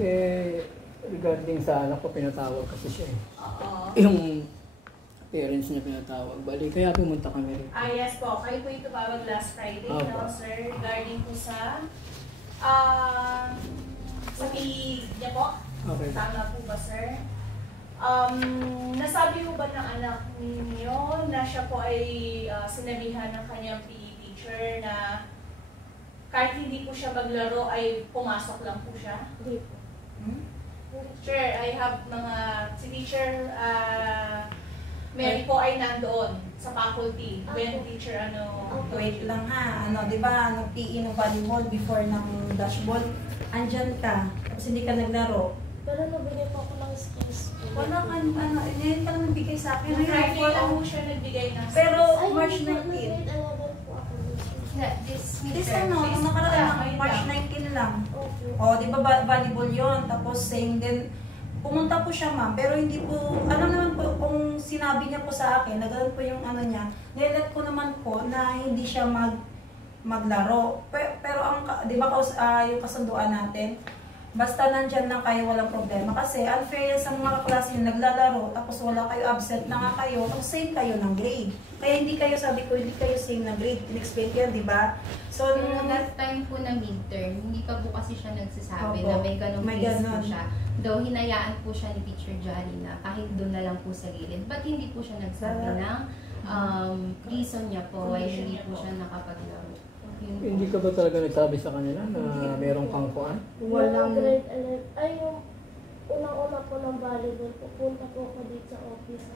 regarding sa anak ko, pinatawag kasi siya eh. Oo. Yung parents niya pinatawag. Bali, kaya pumunta kami rin. Yes po. Kayo po yung tumawag last Friday, no, sir? Regarding po sa pag-ibig niya po. Okay. Tama po ba, sir? Nasabi mo ba ng anak ninyo na siya po ay sinabihan ng kanyang PE teacher na kahit hindi po siya maglaro ay pumasok lang po siya? Hindi po. Sure, I have si teacher Mary po ay nandoon sa faculty. When teacher Wait lang ha, di ba, nung PE ng volleyball before ng dashball, andyan ka, tapos hindi ka naglaro. Pero nabigay po ako ng skills. Wala ka, ngayon ka lang nagbigay sa akin. Noong Friday lang po siya nagbigay ng Pero Ay, March grade 19. 11 po ako. This nung nakaraan ng March 19 lang. Okay. O, di ba volleyball yon, tapos same din. Pumunta po siya ma'am, pero hindi po, alam naman po kung sinabi niya po sa akin, nagano'n po yung niya, nilet ko naman po na hindi siya maglaro. Pero ang, di ba yung kasunduan natin, basta nandyan lang kayo, walang problema. Kasi unfair yan sa mga kaklase yung naglalaro, tapos wala kayo, absent na nga kayo, tapos same kayo ng grade. Kaya hindi kayo, sabi ko, hindi kayo same ng grade. In-explain ko yan, di ba? So, that time po na midterm, hindi pa po kasi siya nagsasabi Opo, na may ganong case po ganon siya. Though hinayaan po siya ni Teacher Johnny na kahit doon na lang po sa gilid. But hindi po siya nagsabi ng reason niya po why hindi po siya nakapaglaro. Hindi ka ba talaga nagsabi sa kanila na meron kang kuan? Walang grade 11. Ay, yung unang-una po ng volleyball, pupunta po ako dito sa office.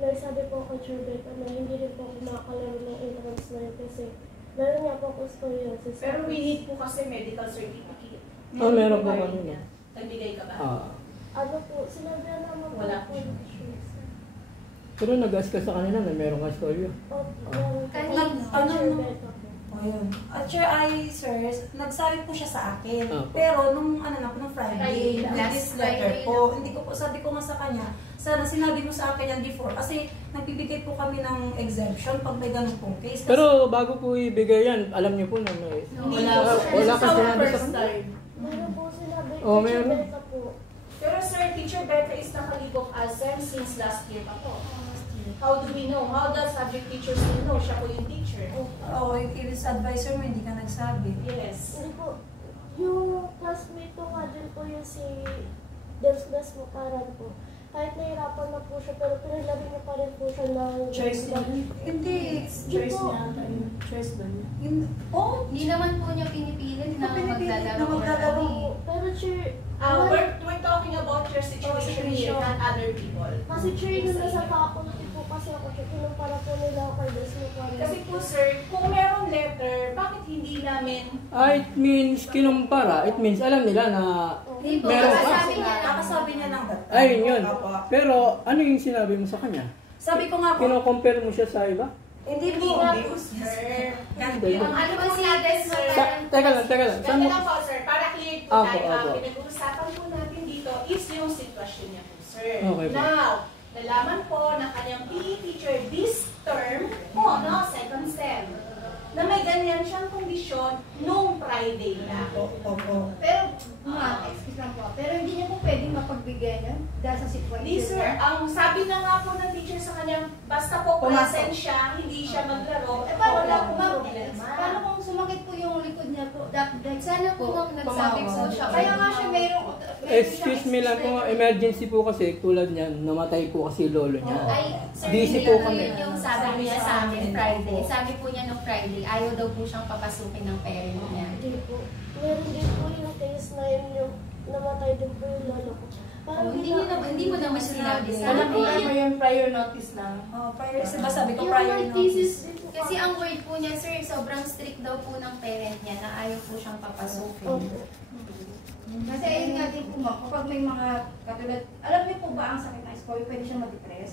Nagsabi po ako, Chubeta, na hindi rin po ako makakalaro ng entrance na yun kasi meron nga po ako scoliosis. Pero we need po kasi medical certificate. Meron po kami. Nagbigay ka ba? Ano po, sinabi naman po Wala po. Pero nag-ask ka sa kanila na meron kang storyo. Ayun. At sure, sir, nagsabi po siya sa akin. Opo. Pero nung nung Friday, with last this letter Friday po, hindi ko po, sabi ko nga sa kanya, sana sinabi mo sa akin yan before, kasi nagbibigay po kami ng exemption pag may ganun pong case. Pero bago po ibigay yan, alam niyo po na may... Wala kang sinabi sa kanila. Meron po sinabi, Oh, meron. Chubeta po. Pero sir, Teacher Beta is nakalibok ASEM since last year pa po. How do we know? How does subject teachers know? Siya po yung teacher. Oo, if it's advisor mo, hindi ka nagsabi. Yes. Hindi po, yung classmate ko nga din po yung si Desmas Mukaran po. Kahit nahirapan na po siya, pero pinalari niya pa rin po siya ng... Choice niya. Hindi. Choice niya. Choice ba niya? Hindi naman po niya pinipilit na maglalaro. maglalaro. Pero sure, We're talking about your situation here, not other people. kasi sure nung nasa faculty po kasi ako, sure, kinumpara po nila ako kay Desmas Mukaran. Kasi po sir, kung meron letter, bakit hindi namin... It means kinumpara. It means alam nila na meron ka. Nakasabi niya ng that time. Ayun yun. Opo. Pero ano yung sinabi mo sa kanya? Sabi ko nga po, Kino-compare mo siya sa iba? hindi Hindi po. nga po sir. Hindi. Ang ano po sinabi sir... Teka lang. Saan mo? Ganda lang po sir, para clear po Opo, tayo. opo. Ang pinag-uusapan po natin dito is yung sitwasyon niya po sir. Okay po. Now, nalaman po ng kanyang PE teacher this term po, no, second sem, na may ganyan siyang kondisyon nung Friday na. Opo. Pero, excuse lang po, pero hindi niya po pwedeng mapagbigay yan dahil sa sitwasyon. Hindi sir, ang sabi na nga po ng teacher sa kanya, basta po present siya, hindi siya maglaro, wala po problema. Paano kung sumakit po yung likod niya po? Sana po nang nagsabi po siya. Kaya nga siya mayroong... Excuse me lang po, emergency po kasi tulad niyan, namatay po kasi lolo niya. Ay, sir, Busy hindi po lang kami. yun yung sabi niya sa amin Friday. Sabi po niya nung Friday, ayaw daw po siyang papasukin ng parent niya. Hindi po. Meron din po yung case na yun yung namatay din po yung lolo ko. Parang Hindi mo naman sinabi sa Alam mo amin. mo yung prior notice lang. Prior, diba sabi ko yung prior my notice. thesis din po. Kasi ang word po niya, sir, sobrang strict daw po ng parent niya na ayaw po siyang papasukin. Opo. Kasi ayun nga din po ma'am, kapag may mga katulad, alam niyo po ba ang sakit ng scoliosis, pwede siya ma-depress?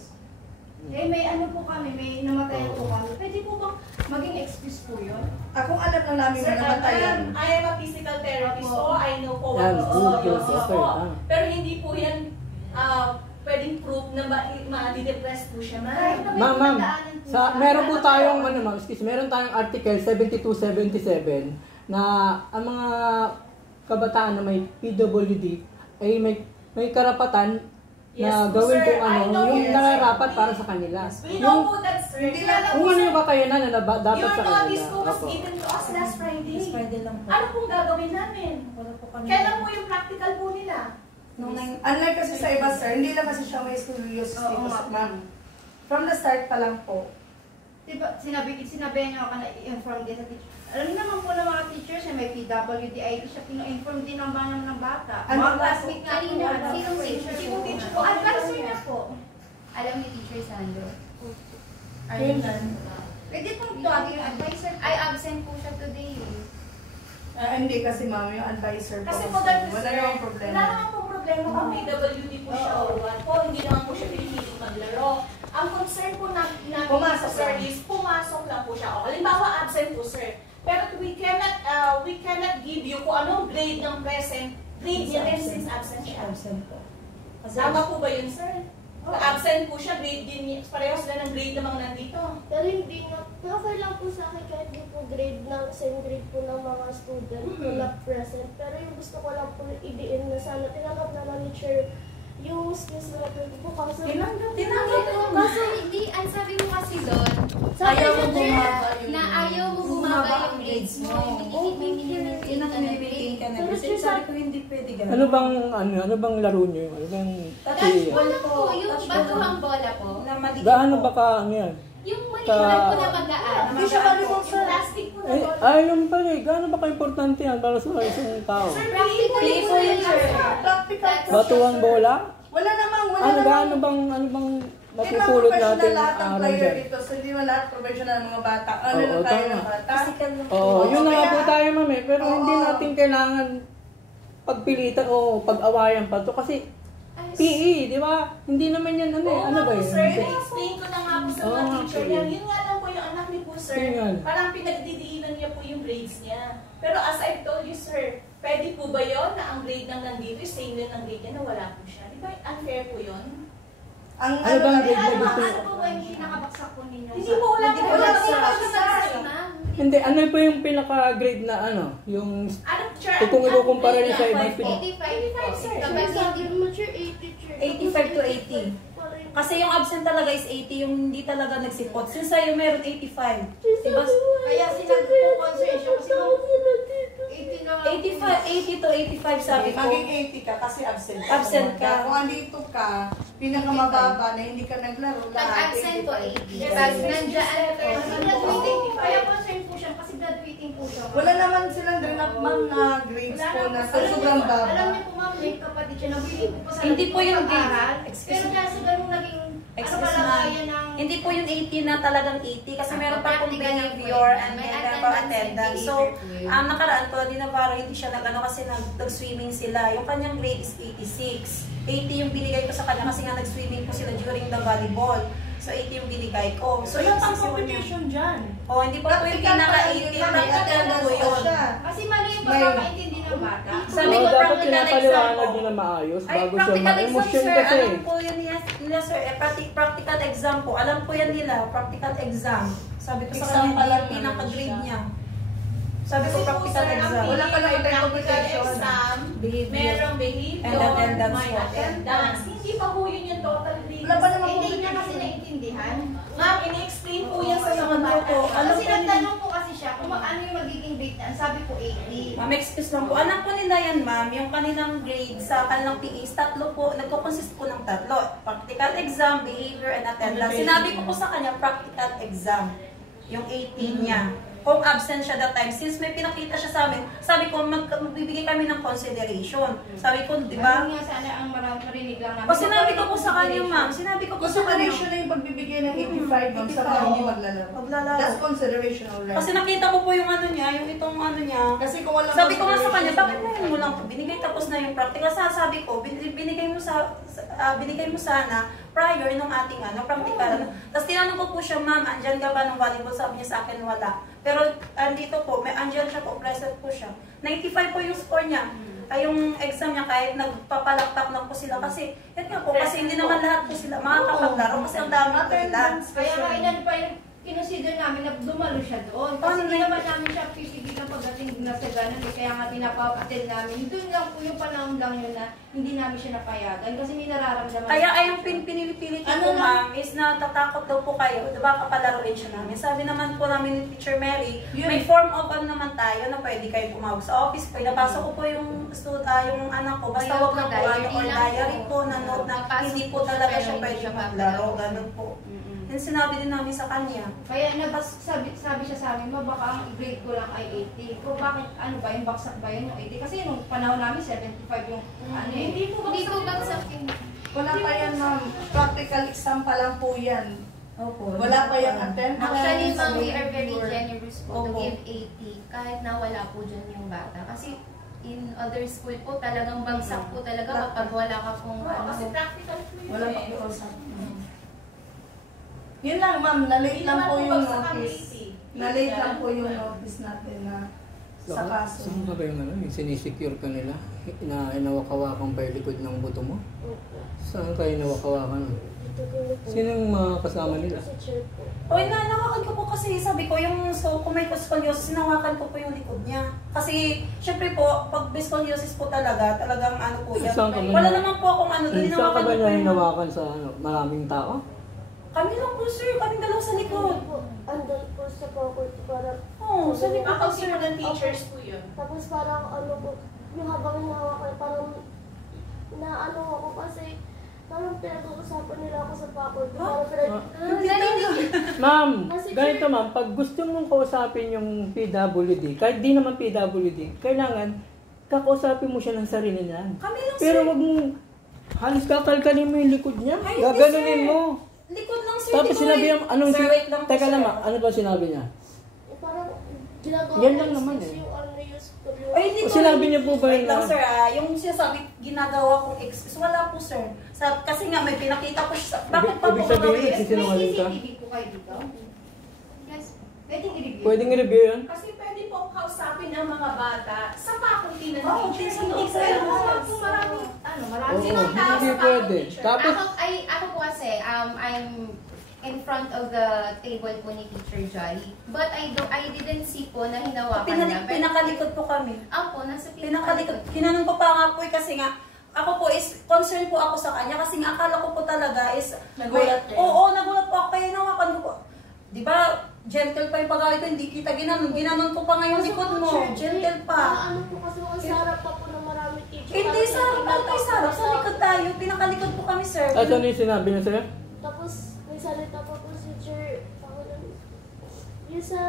Eh may ano po kami, may namatayan po kami. Pwede po bang maging excuse po yun? Kung alam na namin Sir, na namatayan. I am a physical therapist, Opo. so I know po Yan, what good, is good, po. okay. Pero hindi po yan pwedeng proof na ma-depress po siya. Ma'am, meron po tayong meron tayong article 7277 na ang mga kabataan na may PWD ay may karapatan Yes, na po, gawin sir. kung ano, I know, yung yes. nararapat para sa kanila. We know po that, sir. Yung, Kaya lang kung po, ano sir, yung kakayanan na dapat your sa notice kanila. po was Opo. given to us last Friday. This Friday lang po. Ano pong gagawin namin? Wala po kami. Kailan po yung practical po nila? Nung Unlike kasi sa iba, sir, hindi lang kasi siya may studios Oo dito nga. sa ma'am. From the start pa lang po. Diba, sinabi niyo ako na i-inform din sa teacher. Alam naman po ng mga teachers na may PWDID siya, pino-inform din ng bata. Ano Mga ba classmate nga po. Kanina, ano, sinong teacher teacher po? po? teacher O, advisor niya po. Alam ni Teacher Sandro. Ayun. Pwede pong tawagin yung advisor. Ay, absent po siya today. Hindi kasi ma'am, yung advisor po. Kasi po dahil, wala sir, namang problema. wala naman pong problema kung PWD po siya o what po. Hindi naman po siya pinipiling maglaro. Ang concern po namin Pumasok sa sir lang. is pumasok lang po siya. O, halimbawa, absent po sir. Pero we cannot give you kung anong grade ng present. Grade niya rin since absent siya. Absent po. Kasi Tama po ba yun, sir? Absent po siya, grade din niya. Pareho sila ng grade namang nandito. Pero hindi na, okay lang po sa akin kahit di po grade ng same grade po ng mga student po na present. Pero yung gusto ko lang po idiin na sana tinanggap naman ni Chair yung skills na natin po. Kaso, Tinanggap po. Kaso hindi, ang sabi mo kasi doon, sabi Ayaw niya, mo Chair, bumaba yung na ayaw mo bumaba yung grades mo. May minimaintain yun ang ka na pinipiliin grade. ka na. Kasi sabi ko hindi pwede gano'n. Ano bang laro nyo? Ano bang Touchball Wala po, yung Touchball. batuhang bola po. Na malikit gaano po. ba ka ano yan? Yung maliit po na magaan. Hindi siya volleyball, sir. Plastic po na Eh, bola. ayun pala eh. Gaano ba ka-importante yan para sa isang tao? Sir, Playful yun, sir. Practical po. Batuang bola? Wala namang, Ano bang Hindi ba mapupulot professional natin lahat ng araw player dyan? dito? So hindi mo lahat professional ng mga bata. Ano Oo, lang tayo tama. ng bata? Physical lang. Oo, yun na nga po Kaya- tayo ma'am eh. Pero Oo. hindi natin kailangan pagpilitan o pag-awayan pa to kasi PE, di ba? Hindi naman yan ano eh. Oo Ano nga ba po, yun? sir. Na-explain ko na nga po sa mga Oo, teacher okay. niya. Yun nga lang po yung anak niyo po, sir. Yun nga. Parang pinagdidiinan niya po yung grades niya. Pero as I've told you, sir, pwede po ba yun na ang grade ng nandito is same din ng grade niya na wala po siya? Di ba unfair po yun? Ang Ano bang lang- grade na gusto Ano po ba yung pinakabaksak po ninyo? Hindi po wala Hindi po. po Wala wala po sa- pa siya Sorry, nag-sign. ma'am. Hindi, ano po yung pinaka-grade na ano? Yung Ano, sir? kung ikukumpara niyo sa ibang 85 po. 85 sir. po. Sabi Kapag hindi mo, Chair, 80, Chair. 85 to 80. Kasi yung absent talaga is 80, yung hindi talaga nagsipot. Since sa'yo meron 85. Diba? Kaya sinag-concern siya kasi ma'am, 80 na nga po. 80 to 85 sabi ko. Maging 80 ka kasi absent ka. Absent ka. Kung andito ka, pinakamababa na hindi ka naglaro, pag lahat absent po 85. 80. Pag nandiyan po, Kasi graduating, kaya concern po siya kasi graduating po siya. Wala naman silang drop ma'am na grades Wala po naman. na sobrang baba. Alam niyo po ma'am, may kapatid siya, nabiling po po sa Hindi po yung pag-aaral. excuse Pero me. dahil sa ganung naging, Excuse kalagayan ng... Hindi po yung 80 na talagang 80 kasi meron pa pong behavior and May then meron pa attendance. So, behavior po yun. nakaraan ko, di Navarro, hindi siya nag-ano kasi nag-swimming sila. Yung kanyang grade is 86. 80 yung binigay ko sa kanya kasi nga nag-swimming po sila during the volleyball. So, 80 yung binigay ko. So, yung pang competition dyan. Oh, hindi pa po yung pinaka-80. Practical po yun. Kasi mali yung May- pagkakaintindi ng bata. Sabi Oo, ko, dapat practical pinapaliwanag exam nyo na maayos Ay, bago siya practical exam, ma-emotion sir. kasi. Alam po yun nila, sir. Practical exam po. Alam po yan nila, practical exam. Sabi ko sa Exam kanya, pala yung pinaka-grade naman siya. niya. Sabi ko, Kasi po, practical sir, ang exam. Wala pa lang practical interpretation. exam, Behavior. merong behavior, And attendance may po. attendance. Hindi pa po yun yung total grade. Wala pa naman Hindi niya kasi naintindihan. Ma'am, ini-explain po yan sa mga Ano bata. po? Alam Kasi ko nila. nagtanong po kasi siya kung ano yung magiging grade niya. Sabi ko 80. Ma'am, excuse lang po. Anak po nila yan, ma'am. Yung kanilang grade sa kanilang PEs, tatlo po, nagko-consist po ng tatlo. Practical exam, behavior, and attendance. Sinabi ko po sa kanya, practical exam. Yung 18 niya. Kung absent siya that time, since may pinakita siya sa amin, sabi ko, magbibigay kami ng consideration. Sabi ko, di ba? Ano nga sana ang marinig lang namin. O sinabi ko po sa kanya, ma'am. Sinabi ko po sa kanya. Consideration na yung pagbibigay ng 85 ma'am sa mga hindi maglalaro. Maglalaro. That's consideration already. Kasi nakita ko po yung ano niya, yung itong ano niya. Kasi kung walang Sabi ko nga sa kanya, consideration, bakit ngayon mo lang binigay tapos na yung practical? Sabi ko, binigay mo sana prior nung ating practical. Tapos tinanong ko po siya, ma'am, andyan ka ba ng volleyball? Sabi niya sa akin, wala. Pero andito po, andyan siya po, present po siya. 95 po yung score niya. Ay, yung exam niya, kahit nagpapalakpak lang po sila. Kasi, yun nga po, kasi hindi naman lahat po sila makakapaglaro kasi ang dami po nila. Kaya nga inan pa yung kinonsider namin na dumalo siya doon. Kasi hindi naman namin siya pipigilan pagdating na sa ganun. Kaya nga pinapa-attend namin. Doon lang po yung panahon lang yun na hindi namin siya napayagan. Kasi may nararamdaman. Kaya ay yung pinilipilit ko ma'am is natatakot daw po kayo. Diba kapalaruin siya namin. Sabi naman po namin ni Teacher Mary, may form of ano naman tayo na pwede kayo tumawag sa office. Pwede napasok ko po yung anak ko. Basta wag na po ano or diary po na note na hindi po talaga siya pwede maglaro. Ganun po. Yung sinabi din namin sa kanya. Kaya sabi siya sa amin, baka ang grade ko lang ay 80. Kung bakit, ano ba, yung baksak ba yun yung 80? Kasi nung panahon namin, 75 yung ano eh. Hindi po baksak yung... Wala pa yan, ma'am. Practical exam pa lang po yan. Opo. Wala pa yung attendance. Actually, ma'am, we are very generous po to Opo. give 80 kahit na wala po dyan yung bata. Kasi in other school po, talagang bagsak po talaga kapag wala ka pong Kasi practical po yun Wala eh. pa po sa... Yun lang, ma'am. Nalate lang po yung notice. Nalate lang po yung notice natin na sa kaso. Saan ka ba yung ano, yung sinisecure ka nila? Inawakawakan pa yung likod ng buto mo? Saan kayo inawakawakan? Dito ko po. Sino yung mga kasama nila? Si Chair po. O, nawakan ko po kasi sabi ko yung kung may scoliosis, nawakan ko po yung likod niya. Kasi, syempre po, pag may scoliosis po talagang ano po yan. Saan ka ba Wala naman po akong ano, Saan ka hinawakan ba ko po niya yung... hinawakan sa maraming tao? Kami lang po sir, kaming dalawa sa likod. Po, andun po sa pocket para... Oo, sa likod po Ako sir. sir ng teachers po yun. Tapos parang ano po, yung habang hinahawa ko, parang naano ako kasi parang pinag-uusapan nila ako sa pocket. Parang Ma'am, ganito ma'am, pag gusto mong kausapin yung PWD, kahit di naman PWD, kailangan kakausapin mo siya ng sarili niya. Kami lang Pero sir. wag mong halos kakalkalin mo yung likod niya. Ay, hindi, Gaganunin sir. mo. Likod lang sir. Tapos di ko sinabi eh. niya, anong Sir, wait lang po, Teka sir. lang, ano ba sinabi niya? parang ginagawa Yan ko lang naman is eh. yung ano yung Ay, hindi O ko. sinabi niya po ba Wait yun lang na- sir yung sinasabi, ginagawa kong excuse. Wala po sir. Kasi nga may pinakita ko siya. Bakit pa Ibig po sabihin, gagawin? nagsisinungaling ka? CCTV po kayo dito? Yes. Pwedeng i-review. Pwedeng i-review yun? Kasi pwede po kausapin ang mga bata sa faculty ng Oo, teachers. hindi Hindi sir. sir. Marami. Marami. Oo, Sinong tao hindi sa pwede. faculty teacher? Tapos, Ako po kasi, I'm in front of the table po ni Teacher Jolly. But I didn't see po na hinawakan niya. Pinakalikod po kami. Ako, nasa Pinakalikod. Kinanong ko pa nga po kasi nga, ako po is concerned po ako sa kanya kasi nga akala ko po talaga is Nagulat kayo? Oo, nagulat po ako kaya hinawakan ko po. Di ba, gentle pa yung pagkakit ko, hindi kita ginanon. Ginanon ko pa ngayon likod mo. Gentle pa. Ano po kasi mga sarap pa po ng marami teacher. Hindi sa harap tayo tayo sa harap. Sa likod tayo. Pinakalikod po kami, sir. at ano yung sinabi niya sa'yo? Tapos may salita pa po si Chair. Yung sa...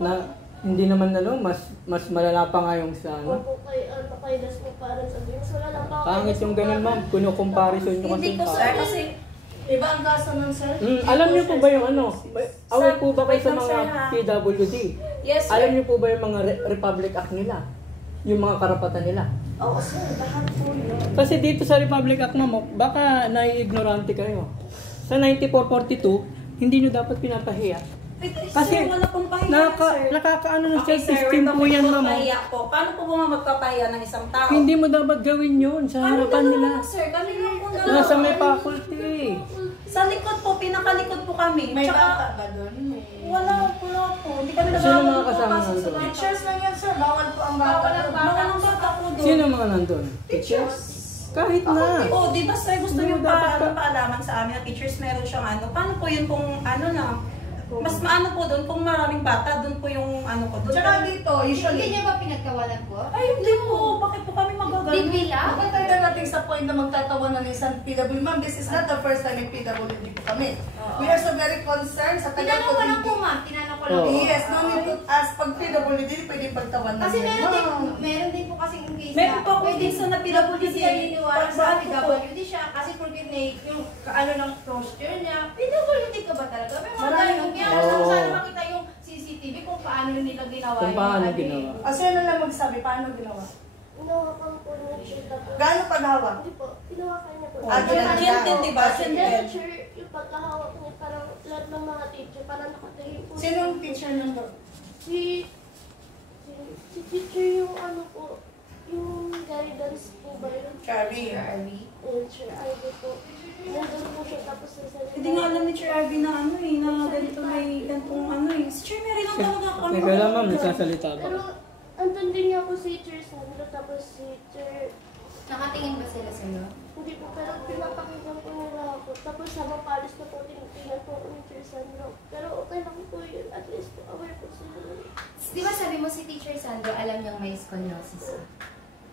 Na hindi naman ano, mas malala pa nga yung sa ano. Opo kay Das po parang sabi. Mas wala lang pa ako. Pangit yung ganun ma'am, kuno-comparison nyo kasi. Hindi ko, sir, kasi Iba ang kaso nun, sir? Alam niyo po ba yung ano? Aware po ba kayo sa Wait lang, mga sir, ha? PWD? yes, sir. Alam niyo po ba yung mga Republic Act nila? Yung mga karapatan nila? Oo, sir. Lahat po yun. Kasi dito sa Republic Act ma'am, baka nai-ignorante kayo. Sa 9442, hindi nyo dapat pinapahiya. Kasi Kasi wala pong pahiya, sir. nakakaano ng Okay, sir, self-esteem po yan ma'am. Pahiya po. Paano po ba magpapahiya ng isang tao? Hindi mo dapat gawin yun sa Kami harapan dalawa nila. lang, sir. Kami lang po dalawa. Nasa may faculty. Sa likod po, pinakalikod po kami. May Tsaka, bata ba doon? wala po. Hindi kami Sino nagawin mga kasama pasok sa nandun? bata. Teachers lang yan, sir. Bawal po ang bata. Bawal ang Bawal ang bata po doon. Sino mga nandun? Teachers. Kahit na. Oo, di ba sir, gusto Hindi niyo mo dapat pa paalaman sa amin na teachers meron siyang ano. Paano po yun kung ano lang? Mas maano po doon kung maraming bata, doon po yung ano ko. Doon Tsaka dito, Hindi usually, niya ba pinagkawalan po? ay, hindi po. Bakit po kami magagano? Bibila? bakit tayo darating sa point na magtatawa ng isang PWD? Ma'am, this is not the first time in PWD po kami. We are so very concerned sa tagal Tinanong ko lang po hindi. ma'am, tinanong ko lang Oo. po. Yes, no need to ask. Pag PWD, pwede pagtawan namin. Kasi Ma'am. meron din po kasing case Meron po akong pwede case na PWD. siya niniwala sa Pag- PWD siya kasi porque yung ano ng posture niya, PWD ka ba talaga? Pero Marami yung po. yan, Oo. sana makita yung CCTV kung paano nila ginawa Kung paano ano, ginawa. O, sino lang magsabi? Paano ginawa? Hinawakan po niya siya. Tapos... Gaano paghawak? Hindi po. Hinawakan niya po. Ah, Gentle, di ba? Then, Gentle. teacher, yung pagkahawak niya, parang lahat ng mga teacher, parang nakatahin po. Sino yung teacher nandun? Si teacher yung ano po, yung guidance po ba yun? Charlie. Charlie. Yung Sir Ivy po. Nandun po siya tapos nasalita. Hindi nga alam ni Sir Ivy na ano eh, na ganito may gantong ano eh. Si Sir Mary lang talaga ako. Teka lang ma'am, nagsasalita ba? Pero, andun din niya po si Sir Sandro, tapos si Sir... Nakatingin ba sila sa'yo? Hindi po, pero pinapakinggan po nila ako. Tapos habang palis na po, tinitingnan po ako ni Sir Sandro. Pero okay lang po yun, at least po aware po sila. Di ba sabi mo si Teacher Sandro alam niyang may scoliosis?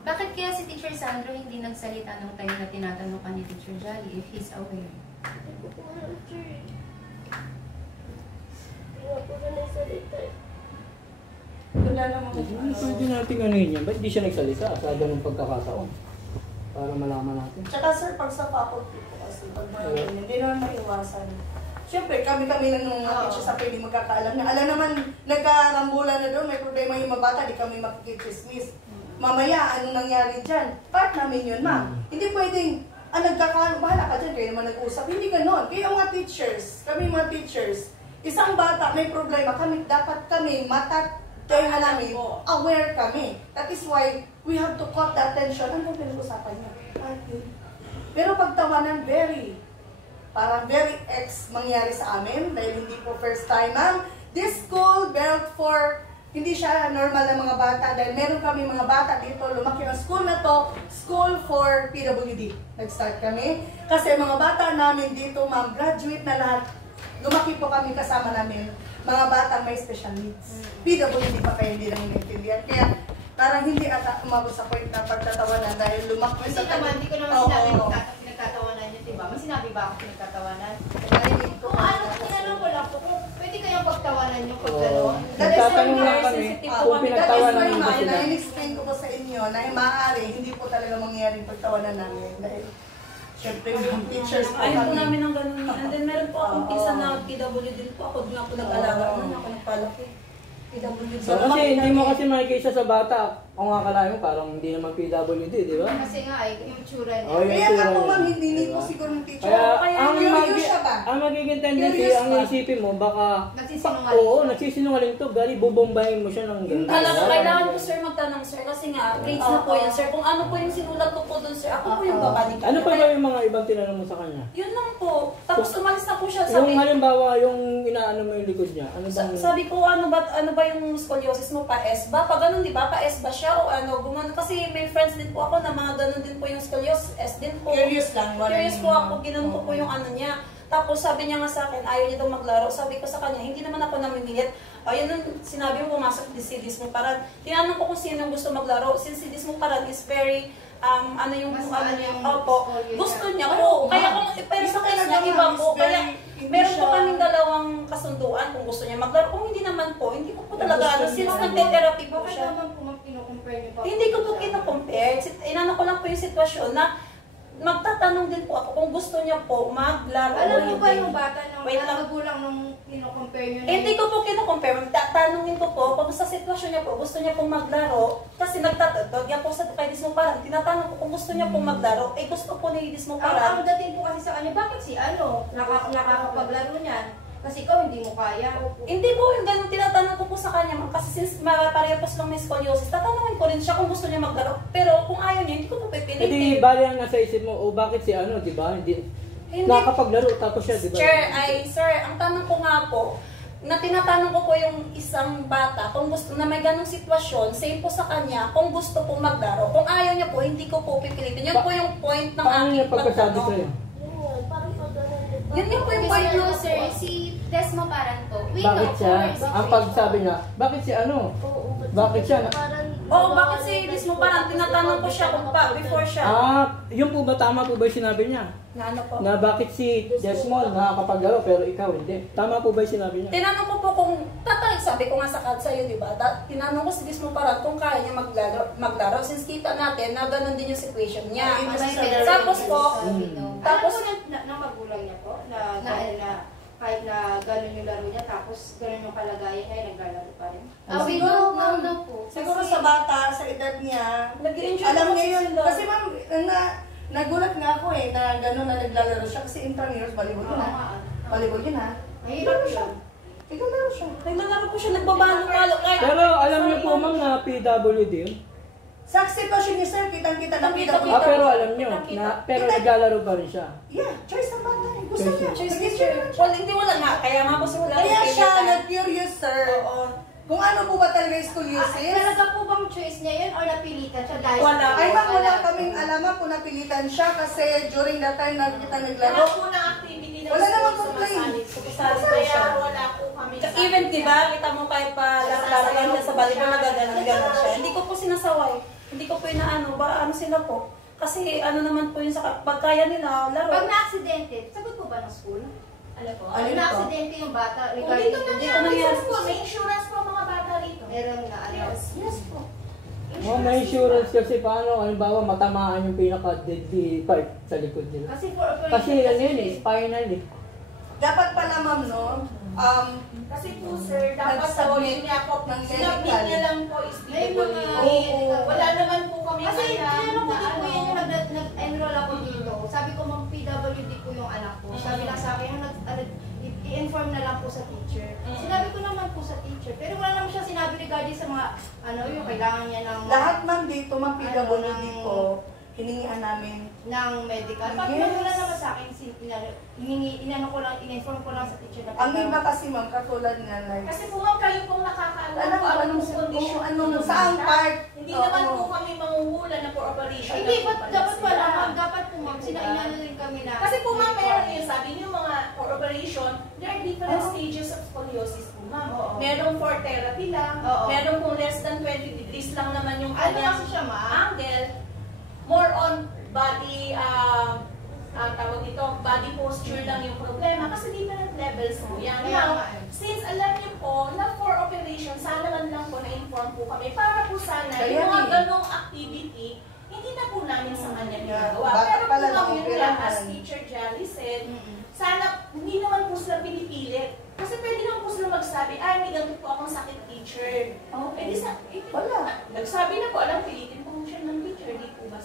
Bakit kaya si Teacher Sandro hindi nagsalita nung time na tinatanong ka ni Teacher Jolly if he's aware? Hindi ko po alam, Sir. Hindi nga po na nagsalita eh. Wala namang Pwede natin ano yun yan. Ba't di siya nagsalita sa ganung pagkakataon? Para malaman natin. Tsaka sir, pag sa faculty po kasi, pag mga ganyan, hindi naman maiwasan. Siyempre, kami-kami lang nung mga teacher sa pwede magkakaalam na. Alam naman, nagkarambulan na doon, may problema yung mga bata, di kami makikichismis. Mamaya, ano nangyari dyan? Part namin yun, ma'am. Hindi pwedeng, nagkakaalam, bahala ka dyan, kayo naman nag-usap. Hindi ganon. Kaya mga teachers, kami mga teachers, isang bata may problema, dapat kami tenga namin, aware kami. That is why we have to caught the attention. Ano yung pinag-usapan niya? Pero pagtawanan, parang very mangyari sa amin dahil hindi po first time, ma'am. This school built for, hindi siya normal na mga bata dahil meron kami mga bata dito, lumaki ang school na to, school for PWD. Nag-start kami. Kasi mga bata namin dito, ma'am, graduate na lahat. Lumaki po kami kasama namin mga batang may special needs. PWD pa kayo hindi lang maintindihan. Kaya parang hindi ata umabot sa point na pagtatawanan dahil lumaki sa Hindi ko naman sinabi pinagtatawanan niyo, diba? May sinabi ba ako pinagtatawanan? Kung ano, tinanong ko lang po, kung pwede kayong pagtawanan niyo pag gano'n. Nagtatanong lang kami kung pinagtawanan mo ba sila. Na-explain ko po sa inyo na maaari, hindi po talaga mangyayari pagtawanan namin. Dahil siyempre, yung teachers po Ayaw po kami. namin ng ganun. And then meron po akong pinsan na PWD din po. Ako din ako nag-alaga. Ako nagpalaki. PWD. So, kasi hindi mo kasi makikisa sa bata. Kung akala mo parang hindi naman PWD, di ba? Kasi nga, yung tsura niya. Oh, yung Kaya tsura ako niya. ma'am, hindi Diba? po siguro ng teacher. Kaya ang, curious siya ba? ang magiging tendency, Curious ang ba? isipin mo, baka Nagsisinungaling oo, siya. nagsisinungaling to, bali bubombahin mo siya ng ganun. Kailangan po sir magtanong sir kasi nga grades na po yan sir. Kung ano po yung sinulat ko po doon sir, ako po yung babalik. Ano pa ba yung mga ibang tinanong mo sa kanya? Yun lang po. Tapos umalis na po siya. Yung Sabi, halimbawa, yung inaano mo yung likod niya, ano bang... sabi ko, ano ba yung scoliosis mo? Pa-S ba? Pag ganun, di ba? Pa-S ba siya? O ano, gumano? Kasi may friends din po ako na mga ganun din po yung scoliosis. S din po. Curious lang. Curious po ako. Ginano ko po yung ano niya. Tapos sabi niya nga sa akin, ayaw niya daw maglaro. Sabi ko sa kanya, hindi naman ako namimilit. Ayun nung sinabi mo, pumasok si Dismo Parad. Tinanong ko kung sino gusto maglaro. Since si Dismo Parad is very, ano yung, Mas ano ano yung, yung opo. scoliosis. Gusto niya po. Kaya kung, pero sa case niya, iba po. Kaya, meron po kaming dalawang kasunduan kung gusto niya maglaro. Kung hindi naman po, hindi ko po talaga, ano, since nagte-therapy po Bakit siya. naman po mag-compare niyo pa? Hindi ko po kino-compare. Inano ko lang po yung sitwasyon na magtatanong din po ako kung gusto niya po maglaro. Alam niyo o ba hindi. yung bata nung Wait lang. magulang nung kino-compare niyo? Hindi ko po kino-compare. Tatanungin ko po kung sa sitwasyon niya po, gusto niya pong maglaro. Kasi nagtatatod yan po sa kay Dismo Parang. Tinatanong ko kung gusto niya pong maglaro. Eh gusto po ni Dismo Parang. Ang dating po kasi sa kanya, bakit si ano, nakakapaglaro niyan? Kasi ikaw hindi mo kaya. Hindi po yung ganun. Tinatanong ko po sa kanya. Kasi since parehas lang may scoliosis, tatanungin ko rin siya kung gusto niya maglaro. Pero kung ayaw niya, hindi ko po pipilitin. Hindi, bali ang nasa isip mo, o bakit si ano, di ba? Hindi. Nakapaglaro tapos siya, di ba? Sir, ang tanong ko nga po, na tinatanong ko po yung isang bata kung gusto na may ganong sitwasyon, same po sa kanya, kung gusto po maglaro. Kung ayaw niya po, hindi ko po pipilitin. Yun po yung point ng Paano niya aking pagkasabi pagtanong. sa'yo? Yun nga, parang pag-anan din. Yun yung po yung Kasi point ano, ng sir, si Desmo Parang po, we Bakit know siya? for her Ang pagsabi niya, bakit si ano? Oo, Bakit siya? Parang, Oo, bakit si Dismo Parang tinatanong ko siya kung before siya. Yung po ba, tama po ba yung sinabi niya? Na ano po? Na bakit si Desmond nakakapaglaro pero ikaw hindi? Tama po ba yung sinabi niya? Tinanong ko po kung, sabi ko nga sa sa'yo, di ba? Tinanong ko si Dismo Parang kung kaya niya maglaro. Since kita natin na ganun din yung situation niya. Tapos po, Tapos ng magulang niya po, na kahit na gano'n yung laro niya, tapos gano'n yung kalagayan niya, naglalaro pa rin. we don't know na po. Siguro sa bata, sa edad niya, nag-enjoy alam po niya yun. sila. Kasi ma'am, nagulat nga ako na gano'n na naglalaro siya. Kasi intramuros, volleyball yun ha. Volleyball yun ha. Mahirap yun. Naglalaro siya. Naglalaro po siya, nagbabalo-balo. Pero alam niyo po ma'am na PWD yun? Sa sitwasyon niya, sir, kitang-kita na Kita-kita. PWD. Pero alam nyo, pero naglalaro pa rin siya. Yeah, choice ng bata. Gusto niya. Choice ni sir. Well, hindi wala nga. Kaya nga po wala. Kaya siya nag-curious, sir. Oo. Kung ano po ba talaga yung scoliosis? Talaga po bang choice niya yun or napilitan siya dahil Wala. Ay, ma'am, wala kaming alaman kung napilitan siya kasi during that time na kita naglaro. Lahat po ng activity ng Wala namang school complaint. sumasali. Kaya wala po kami Even, diba, kita mo kahit pa laro lang siya sa volleyball, nagaganon siya. Hindi ko po sinasaway. Hindi ko po inaano, ba ano sila po. Kasi ano naman po yung sa pagkaya nila, laro. Pag na-aksidente, sagot po ba ng school? Alam po. Ano Pag na-aksidente yung bata Kung regarding dito to nangyari po, may insurance po ang mga bata rito. meron na ano. Yes po. May insurance kasi paano, halimbawa matamaan yung pinaka-deadly part sa likod nila. Kasi for operation, Kasi ano yun eh, spinal eh. Dapat pala, ma'am, no? Kasi po sir, dapat sa Nag-submit niya po, ng sinabit medical. niya lang po is May PWD. mga Wala naman po kami Kasi tinanong ko din po ano. yun yung nag-enroll ako dito. Sabi ko, mag PWD po yung anak ko. Sabi lang sa akin, i-inform na lang po sa teacher. Sinabi ko naman po sa teacher. Pero wala naman siya sinabi regarding sa mga, ano, yung kailangan niya ng Lahat, ma'am, dito, ma'am, PWD ko, hiningian namin. ng medical. Pag Yes. wala naman sa akin, inano ko lang, in-inform ko lang sa teacher na Ang iba kasi, ma'am, katulad nga, like, Kasi po ma'am, kayo pong nakakaalam alam kung mo, anong anong kondisyon anong ng saang bata. part. Hindi Oo. naman po kami manguhula na for operation. Hindi, na po pala dapat sila. wala, ma'am. Dapat po, ma'am. Inano din kami na. Kasi po ma'am, meron yun, sabi niyo mga for operation, there are different stages of scoliosis po ma'am. Oo. Merong for therapy lang, Oo. merong kung less than 20 degrees lang naman yung Ano kanyang kasi siya, ma'am? angle, more on body, tawag dito, body posture lang yung problema kasi different levels po yan. Kaya Now, nga eh. since alam niyo po na for operation, sana man lang po na-inform po kami para po sana Kaya yung mga eh. ganong activity, hindi na po namin sa kanya Yeah. ginagawa. Bata Pero po pala ma'am, yun lang, na-operahan. as Teacher Jolly said, Mm-mm. sana hindi naman po sila pinipilit. Kasi pwede naman po sila magsabi, ay, may ganito po akong sakit, teacher. Okay. Eh, di sa, Wala. nagsabi na po, alam, pilitin po siya ng teacher, di po ba?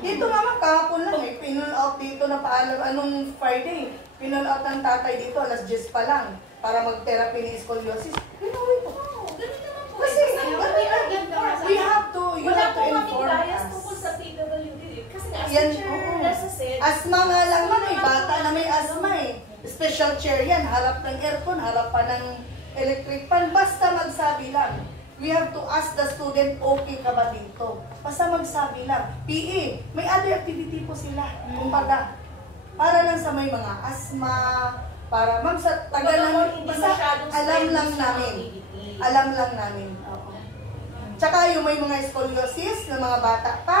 Dito, mama, kahapon lang eh. Pinull out dito na paalam, anong Friday. Pinull out ng tatay dito, alas 10 pa lang. Para mag-therapy ni scoliosis. Pinuwi po. Oo, ganun naman po. Kasi, we wala have to, you po have to kami inform bias us. tungkol sa PWD. Kasi as Yan, teacher, oo. Reza said, Asma nga lang man, may bata na may asma eh. Special chair yan, harap ng aircon, harap pa ng electric fan. Basta magsabi lang. We have to ask the student, okay ka ba dito? Basta magsabi lang. PE, may other activity po sila. Kumbaga, para lang sa may mga asma, para ma'am sa tagal lang, basta alam lang namin. Alam lang namin. Oo. Tsaka yung may mga scoliosis na mga bata pa,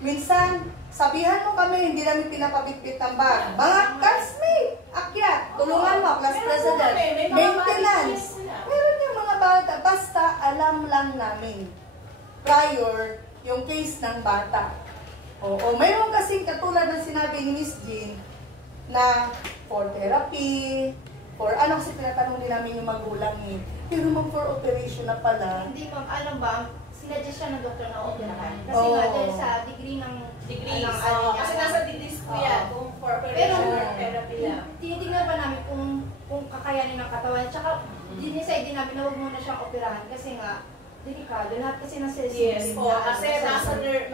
minsan, sabihan mo kami, hindi namin pinapabitbit ng bag. Mga classmate, akyat, tulungan mo, class president, maintenance. Meron yung mga bata, basta alam lang namin. Prior, yung case ng bata. Oo, mayroon kasing katulad ng sinabi ni Miss Jean, na for therapy, for ano kasi tinatanong din namin yung magulang eh. Pero mag for operation na pala. Hindi, ma'am. Alam ba, sinadya siya ng doktor na operahan. Kasi Oo. nga, dahil sa degree ng degrees. ano So, niya. kasi nasa degrees po yan, kung for Pero, operation or therapy lang. tinitingnan pa namin kung kakayanin ng katawan. Tsaka, dinicide din namin na huwag muna siyang operahan kasi nga, delikado. Lahat kasi nasa Yes po, kasi nasa nerve,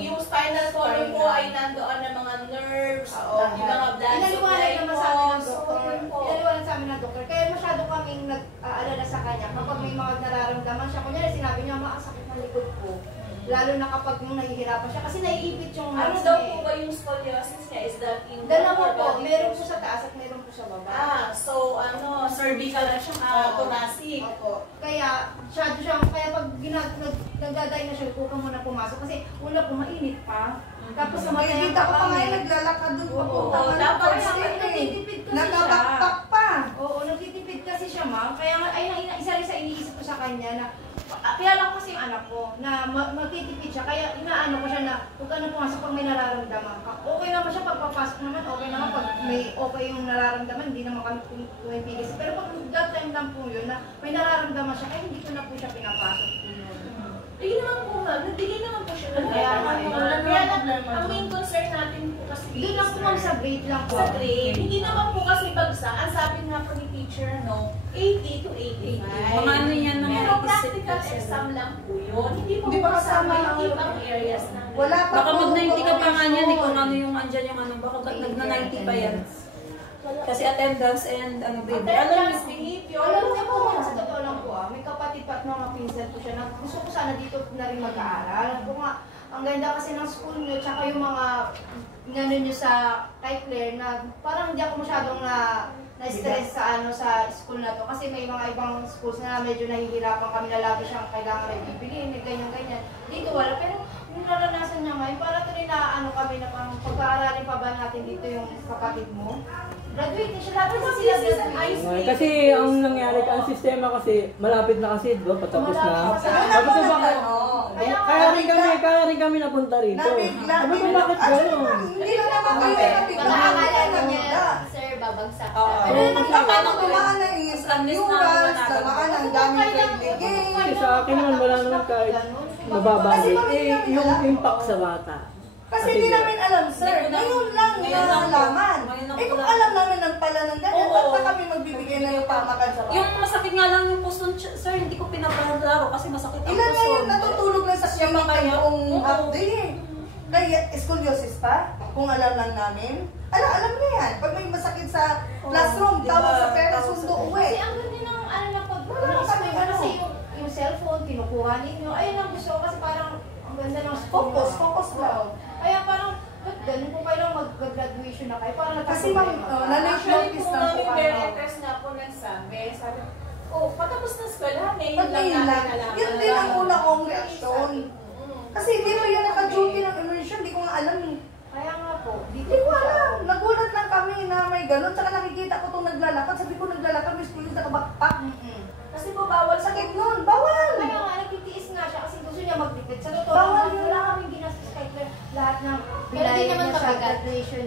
yung spinal column po ay nandoon ng mga nerves, yung mga blood Inaliwanag naman sa amin ng doktor. So, po. Inaliwanag sa amin ng doktor. Kaya masyado kaming nag-aalala sa kanya kapag may mga nararamdaman siya. Kunyari sinabi niya, sakit ng likod ko. Lalo na kapag yung nahihirapan siya. Kasi naiipit yung Ano nerves daw niya po eh. ba yung scoliosis niya? Is that in Dalawa po. body? Meron po sa taas at meron po sa baba. So cervical at saka thoracic. Opo. Kaya, masyado siyang, kaya pag nagdaday na siya, huwag ka muna pumasok. Kasi una po, mainit pa. Tapos namatayan Nakikita ko pa kami. ngayon naglalakad doon papunta Oo, ka dapat ng siya first aid eh. nagtitipid kasi siya. Nakabakpak pa. Oo, nagtitipid kasi siya, ma'am. Kaya nga, ayun, isa rin sa iniisip ko sa kanya na, kaya lang kasi yung anak ko, na magtitipid siya. Kaya inaano ko siya na, huwag ka na pumasok pag may nararamdaman ka. Okay naman siya, pag papasok naman, okay naman. Pag may okay yung nararamdaman, hindi naman kami pumipigil. Pero pag that time lang po yun, na may nararamdaman siya, kaya hindi ko na po siya pinapasok. Ayun naman po nga, nagbigay naman po siya ng Kaya nga, Kaya ang main concern natin po kasi Doon lang po, ma'am, sa grade lang po. sa grade. Hindi naman po kasi bagsak. Ang sabi nga po ni teacher, 80 to 85. Mga ano yan, mga Pero 86. practical exam lang po yun. Hindi po Hindi pa kasama kasama yung yung- ibang areas ng Wala pa Baka po mag-90 ka pa nga niyan, competition. kung ano yung andyan yung ano, baka nag-90 pa yan. Kasi attendance and ano, baby. attendance, behavior. Alam niyo po, sa totoo lang po may kapatid pa at mga pinsan po siya na gusto ko sana dito na rin mag-aaral. Po nga, ang ganda kasi ng school niyo, tsaka yung mga ngano niyo sa kay Claire na parang hindi ako masyadong na-stress sa sa school na to. Kasi may mga ibang schools na medyo nahihirapan kami na lagi siyang kailangan may bibili, may ganyan-ganyan. Dito wala, pero yung naranasan niya ngayon, para tuloy na kami na pang pag-aaralin pa ba natin dito yung kapatid mo? Graduate na siya, lahat kasi sila graduate. Kasi ang nangyari, ang sistema kasi, malapit na kasi, diba? Patapos na. Malapit na. Sabi ko bakit? Ano? Kaya rin kami napunta rito. Nabigla. Sabi ko bakit gano'n? Hindi lang naman kayo nabigla. Baka akala Nabigla. niya, sir, babagsak Oo. ka. Pero nang paano tumaan ng At least na instructors, wala. tamaan ang dami kailigay. Kasi sa akin naman, wala naman kahit mababanggit. Yung impact sa bata. Kasi hindi namin alam, sir. Ngayon lang nalaman. Kung alam namin ng pala ng ganyan, ba't pa kami magbibigay ng pamakan sa bata? Yung masakit nga lang yung puso, sir, hindi ko pinapadaro kasi masakit ang Ilan na puso. yun, natutulog lang sa Siya clinic pa kaya? noong Oo. half day eh. Kaya scoliosis pa, kung alam lang namin. Alam niya yan. Pag may masakit sa classroom, Diba? tawag sa parents, Tawag sa sundo Kasi uwi. ang ganda ng na pag Wala kami kasi ano. yung cellphone, kinukuha ninyo. Ayun ang gusto ko kasi parang ang ganda ng school. Focus lang. Kaya parang, ba't ganun kung kayo lang mag-graduation na kayo? Parang Kasi ma'am, Actually na-shortlist po lang po namin kami. directors na po nagsabi. Sabi, patapos na eskwelahan, ngayon Pag lang ngayon lang, natin alam. yun din ang una kong reaksyon. Kasi hindi mo yun naka-duty ng immersion, hindi ko nga alam eh. Kaya nga po, dito Hindi ko po siya. alam. Nagulat lang kami na may ganun. Saka nakikita ko itong naglalakad. Sabi ko naglalakad, may school sa kabakpak. Kasi po bawal sa Sakit nun, bawal! Kaya nga, nagtitiis nga siya kasi gusto niya magdikit. Sa totoo Bawal lang, yun. wala kaming ginastos kahit lahat ng Pero di naman niya sa mabigat. graduation niya.